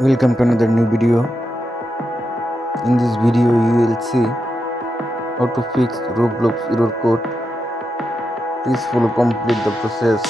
Welcome to another new video. In this video you will see how to fix Roblox error code. Please follow complete the process.